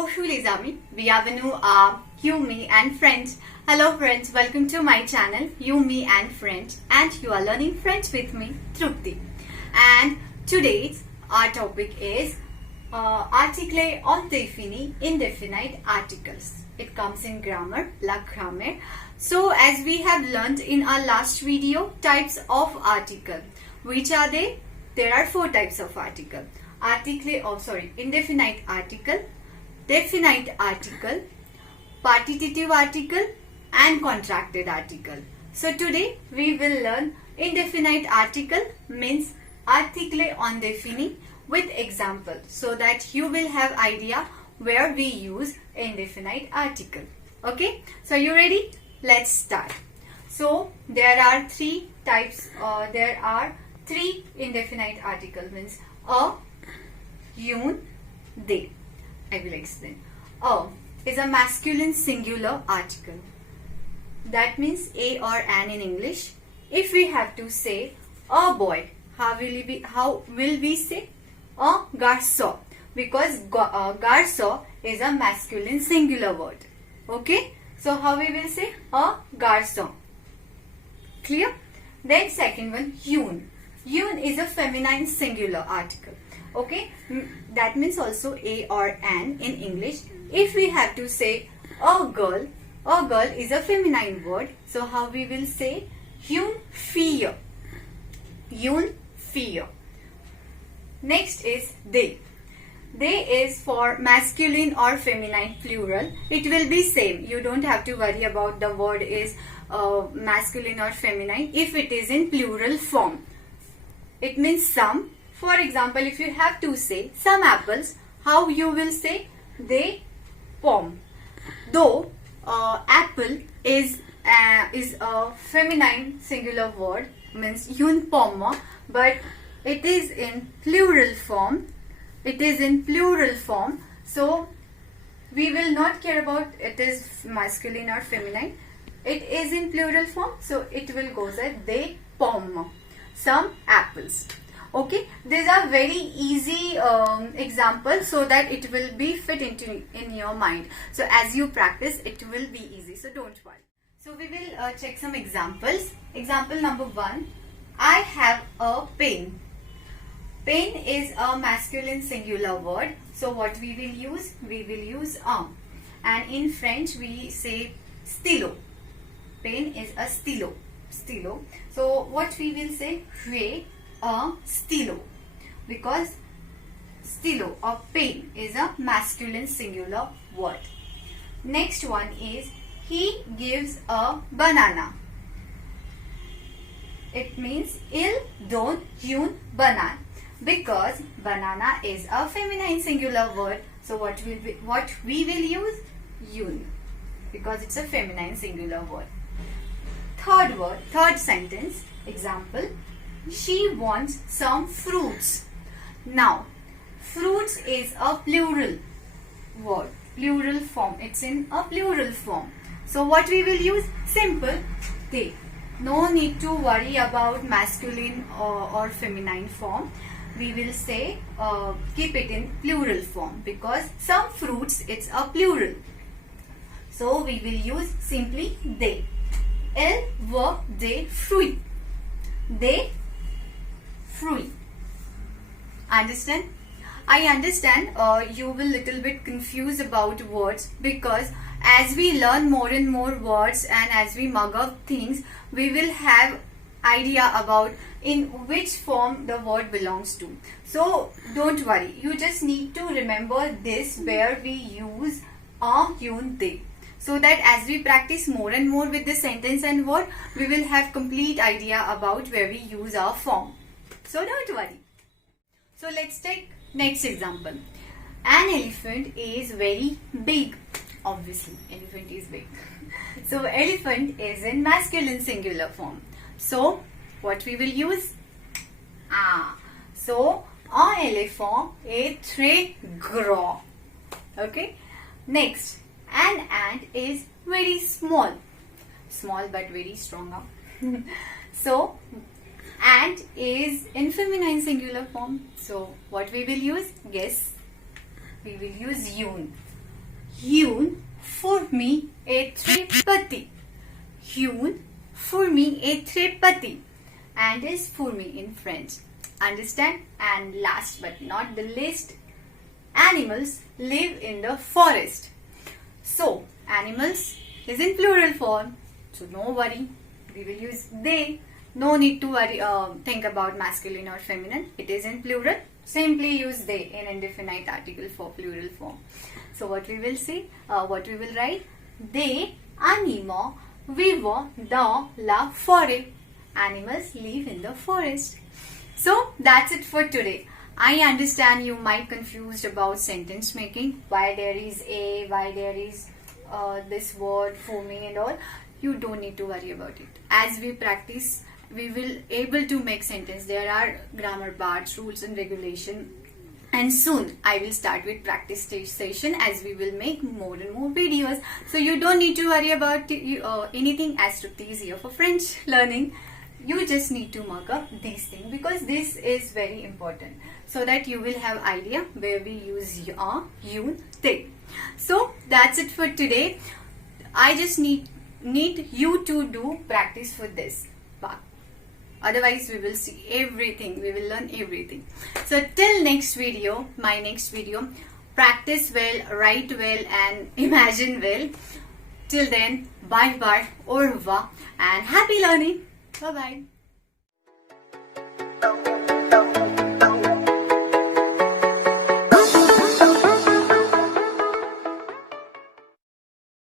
Bonjour les amis, bienvenue à You, Me and Friends. Hello friends, welcome to my channel You, Me and Friends, and you are learning French with me, Trupti. And today's our topic is article indéfinis, indefinite articles. It comes in grammar, la grammaire. So as we have learned in our last video, types of article. Which are they? There are 4 types of article. Indefinite article, definite article, partititive article and contracted article. So today we will learn indefinite article, means article indéfini with example, so that you will have idea where we use indefinite article. Okay, so you ready? Let's start. So there are 3 types, there are 3 indefinite article, means a, une, they. I will explain. A is a masculine singular article. That means a or an in English. If we have to say a boy, how will we say? A garçon, because garçon is a masculine singular word. Okay, so how we will say? A garçon. Clear? Then second one, une. Une is a feminine singular article. Okay, that means also a or an in English. If we have to say a girl is a feminine word. So how we will say? Une fille. Une fille. Next is they. They is for masculine or feminine plural. It will be same. You don't have to worry about the word is masculine or feminine if it is in plural form. It means some. For example, if you have to say some apples, how you will say? They pomme. Though apple is a feminine singular word, means une pomme, but it is in plural form. It is in plural form, so we will not care about it is masculine or feminine. It is in plural form, so it will go as they pomme, some apples. Okay, these are very easy examples, so that it will be fit in your mind. So as you practice, it will be easy, so don't worry. So we will check some examples. Example number 1, I have a pen. Pen is a masculine singular word, so what we will use? We will use un. And in French we say stylo. Pen is a stylo. Stylo. So what we will say? J'ai a stylo, because stylo or pen is a masculine singular word. Next one is he gives a banana. It means il donne une banane, because banana is a feminine singular word. So what we will use? Une, because it's a feminine singular word. Third sentence, example, she wants some fruits. Now, fruits is a plural word, plural form. It's in a plural form. So what we will use? Simple, they. No need to worry about masculine or feminine form. We will say keep it in plural form, because some fruits it's a plural. So we will use simply they. Elle veut des fruits. Des fruits. Understand? I understand you will little bit confused about words, because as we learn more and more words and as we mug up things, we will have idea about in which form the word belongs to. So don't worry, you just need to remember this, where we use a, une, they, so that as we practice more and more with this sentence and word, we will have complete idea about where we use our form. So don't worry. So let's take next example. An elephant is very big. Obviously, elephant is big. So elephant is in masculine singular form. So what we will use? So un éléphant est très gros. Okay. Next, an ant is very small. Small but very strong. So ant is in feminine singular form. So what we will use? Guess. We will use une. Hyun fourmi ethrepati. Hyun fourmi ethrepati. And is fourmi in French. Understand? And last but not the least, animals live in the forest. So, animals is in plural form. So, no worry. We will use they. No need to worry, think about masculine or feminine. It is in plural. Simply use they in indefinite article for plural form. So, what we will see? What we will write? They anima vivo dans la forêt. Animals live in the forest. So that's it for today. I understand you might confused about sentence making. Why there is a, why there is this word for me and all. You don't need to worry about it. As we practice, we will able to make sentence. There are grammar parts, rules and regulation. And soon I will start with practice stage session as we will make more and more videos. So you don't need to worry about anything as Trupti is here for French learning. You just need to mark up these things because this is very important so that you will have idea where we use ya, yun, they. So that's it for today. I just need you to do practice for this part. Otherwise we will see everything, we will learn everything. So till next video, my next video, practice well, write well and imagine well. Till then, bye bye, au revoir and happy learning. Bye-bye.